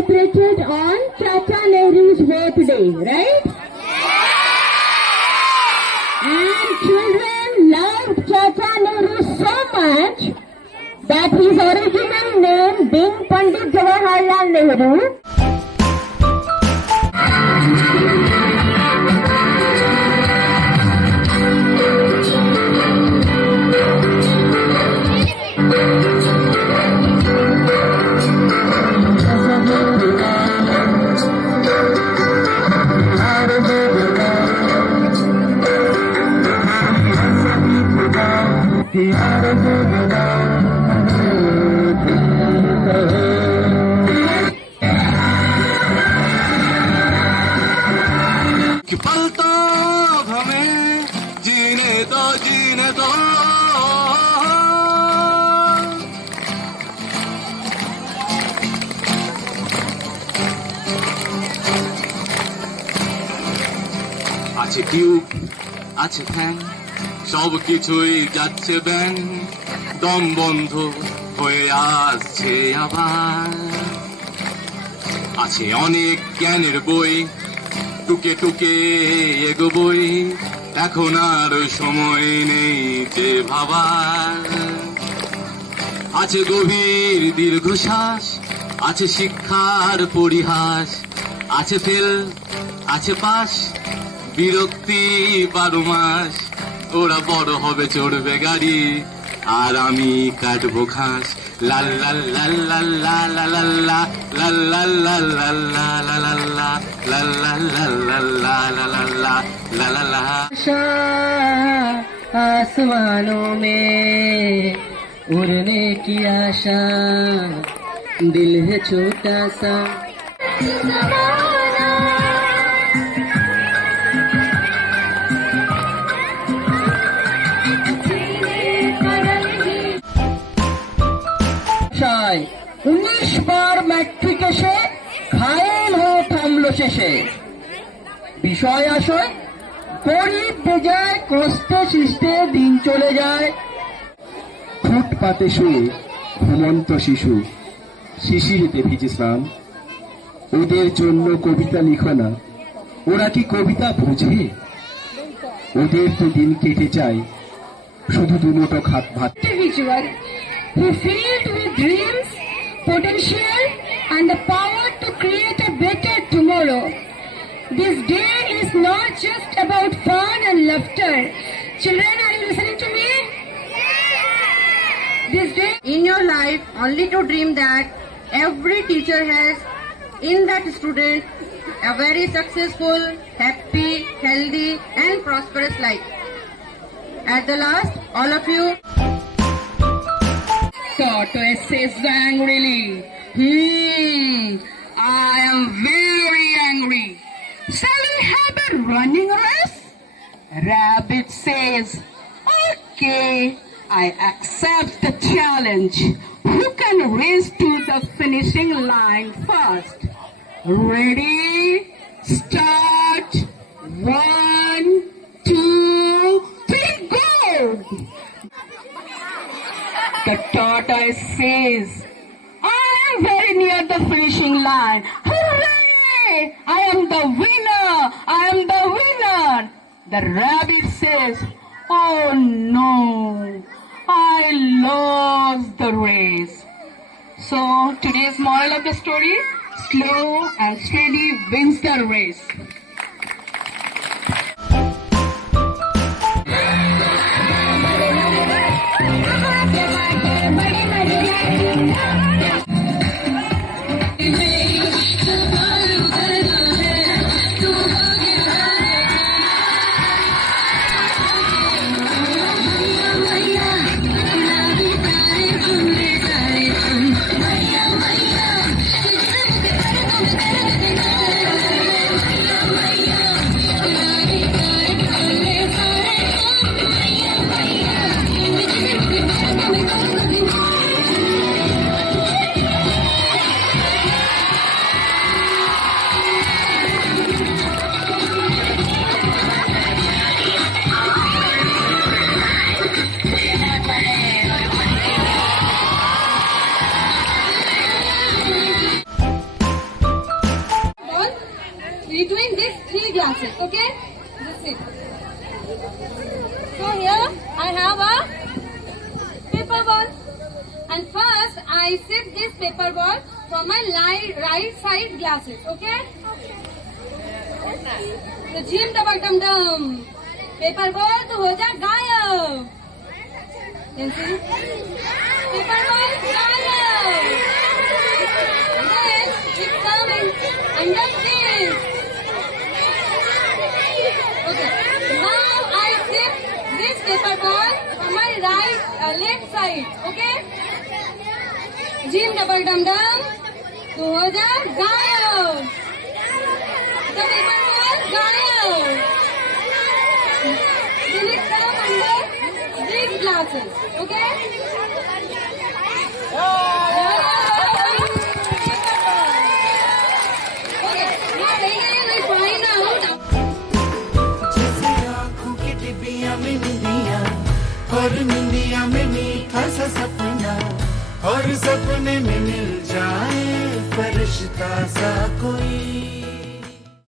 celebrated on Chacha Nehru's birthday, right? And children loved Chacha Nehru so much that his original name being Pandit Jawaharlal Nehru. कि पलता हमें जीने दो আছে tube আছে fan সব কিছুই যাচ্ছে ব্যান দম বন্ধ হয়ে আসছে আবার আছে অনেক জ্ঞানের বই টুকে টুকে এগোবই এখন আর সময় নেই যে ভাবার আছে গভীর দীর্ঘশ্বাস আছে শিক্ষার পরিহাস আছে ফেল আছে পাস বিরক্তি 12 মাস ওরা বড় হবে চড়বে গাড়ি আর আমি কাটবো ঘাস লাল লাল লাল লাল লাল লাল লাল লাল লাল লাল লাল লাল লাল লাল লাল आसमानों में उड़ने की आशा दिल है छोटा सा বিষয় 19 বার ম্যাট্রিক এসে ঘায়েল হয়ে থামলো শেষে বিষয় আসয় গরিব বেজায় কষ্টে সৃষ্টে দিন চলে যায় ফুটপাতে শুয়ে ঘুমন্ত শিশু শিশিরেতে ভিজে স্নান ওদের জন্য কবিতা লিখো না ওরা কি কবিতা বোঝে ওদের তো দিন কেটে যায় শুধু দুমুঠো ভাত individual who filled with dreams, potential and the power to create a better tomorrow. This day is not just about fun and laughter. Children, are you listening to me? This day in your life only to dream that every teacher has in that student a very successful, happy, healthy and prosperous life. At the last, all of you tortoise says angrily, I am very angry. Shall we have a running race? Rabbit says, okay, I accept the challenge. Who can race to the finishing line first? Ready? Start. 1, 2, 3, go! The tortoise says, I am very near the finishing line. Hooray! I am the winner! I am the winner! The rabbit says, oh no, I lost the race. So today's moral of the story, slow and steady wins the race. glasses. Okay? Just sit. So here I have a paper ball. And first I sip this paper ball from my right side glasses. Okay? तो झीम टपक डम डम paper ball तो हो जा गायब paper ball गायब it come under this. Okay, now I sip this paper ball from my left side. Okay, Jhim टपक डम डम तो हो जा गायब the paper ball गायब then it come under these glasses. Okay. जैसे आँखों की डिबिया में निंदिया और निंदिया में मीठा सा सपना और सपने में मिल जाए फरिश्ता सा कोई